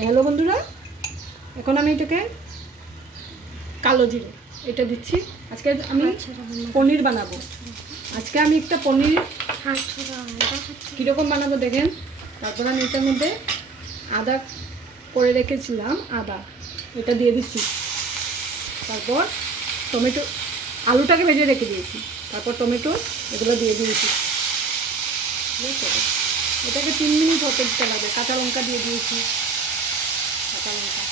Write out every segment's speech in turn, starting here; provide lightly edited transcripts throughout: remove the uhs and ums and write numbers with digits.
Hello বন্ধুরা, এখন আমি এটাকে কালো জিরে এটা দিচ্ছি। আজকে আমি পনির বানাবো। আজকে আমি একটা পনির কীরকম বানাবো দেখেন। তারপর আমি এটার মধ্যে আদা করে রেখেছিলাম, আদা এটা দিয়ে দিচ্ছি। তারপর টমেটো, আলুটাকে ভেজে রেখে দিয়েছি। তারপর টমেটো এগুলো দিয়ে দিয়েছি। ঠিক আছে, এটাকে 3 মিনিট হতে দিতে হবে। কাঁচা লঙ্কা দিয়ে দিয়েছি, কাঁচা লঙ্কা।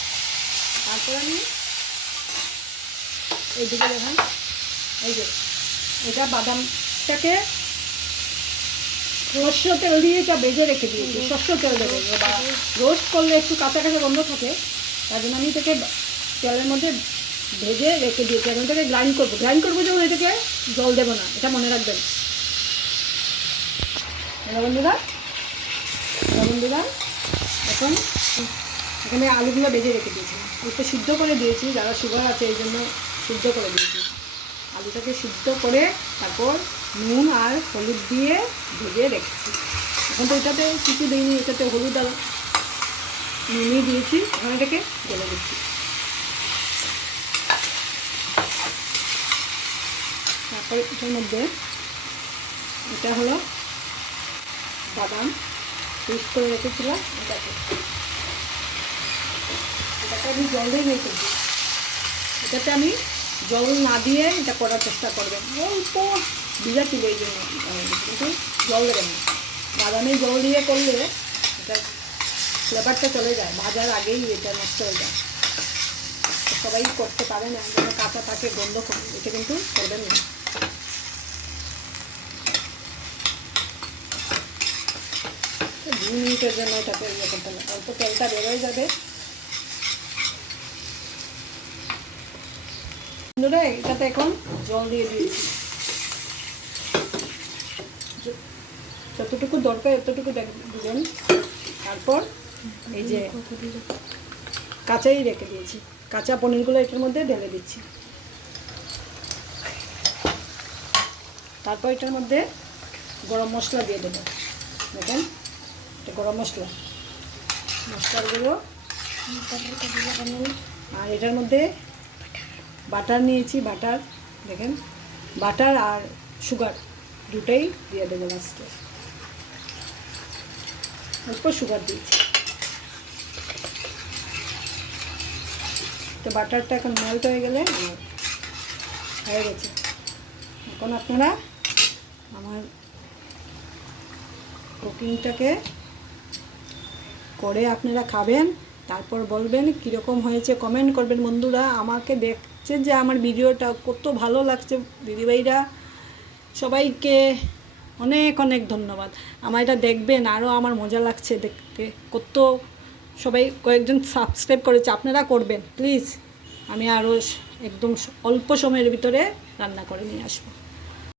তারপর আমি এইদিকে দেখেন, এই যে এটা বাদামটাকে সর্ষের তেল দিয়ে এটা ভেজে রেখে দিয়েছি। সর্ষের তেল দেবো বা রোস্ট করলে একটু কাঁচা কাঁচা গন্ধ থাকে, তার জন্য আমি এটাকে তেলের মধ্যে ভেজে রেখে দিয়েছি। এখন এটাকে গ্রাইন্ড করবো যখন এটাকে জল দেবো না, এটা মনে রাখবেন। বন্ধুরা এখন এখানে আলুগুলো ভেজে রেখে দিয়েছি, একটু সিদ্ধ করে দিয়েছি। যারা সুগার আছে এই জন্য সিদ্ধ করে দিয়েছি। আলুটাকে সিদ্ধ করে তারপর নুন আর হলুদ দিয়ে ভেজে রেখেছি। এখন তো এটাতে কিছু দিইনি, এটাতে হলুদ আর নুনই দিয়েছি। এখন এটাকে ঢেলে দিচ্ছি। তারপর এটার মধ্যে এটা হলো বাদাম পেস্ট করে রেখেছিলাম, এটাকে আমি জল দিয়ে রেখে দিই। এটাতে আমি জল না দিয়ে এটা করার চেষ্টা করবেন। অল্প ভিজা ছিল এই জন্য, কিন্তু জল দেবেন না। বাদামে জল দিয়ে করলে এটা ফ্লেভারটা চলে যায়, ভাজার আগেই এটা নষ্ট হয়ে যায়। সবাই করতে পারে না, যেন কাঁচা থাকে, গন্ধ করে, এটা কিন্তু করবেন না। দু মিনিটের জন্য এটাকে ইয়ে করতে হবে, অল্প তেলটা বেরোয় যাবে। এটাতে এখন জল দিয়ে দিয়েছি, যতটুকু দরকার এতটুকু দেবেন। তারপর এই যে কাঁচাই রেখে দিয়েছি, কাঁচা পনিরগুলো এটার মধ্যে ঢেলে দিচ্ছি। তারপর এটার মধ্যে গরম মশলা দিয়ে দেবো। দেখেন, এটা গরম মশলাগুলো। আর এটার মধ্যে বাটার নিয়েছি, বাটার দেখেন, বাটার আর সুগার দুটোই দিয়ে দেবো লাস্টে। অল্প সুগার দিয়েছি। তো বাটারটা এখন মেল্ট হয়ে গেলে হয়ে গেছে। এখন আপনারা আমার কুকিংটাকে করে আপনারা খাবেন, তারপর বলবেন কীরকম হয়েছে, কমেন্ট করবেন। বন্ধুরা আমাকে দেখছেন যে আমার ভিডিওটা কত ভালো লাগছে, দিদিভাইরা সবাইকে অনেক অনেক ধন্যবাদ। আমার এটা দেখবেন, আরও আমার মজা লাগছে দেখতে। কত সবাই কয়েকজন সাবস্ক্রাইব করেছে, আপনারা করবেন প্লিজ। আমি আরও একদম অল্প সময়ের ভিতরে রান্না করে নিয়ে আসবো।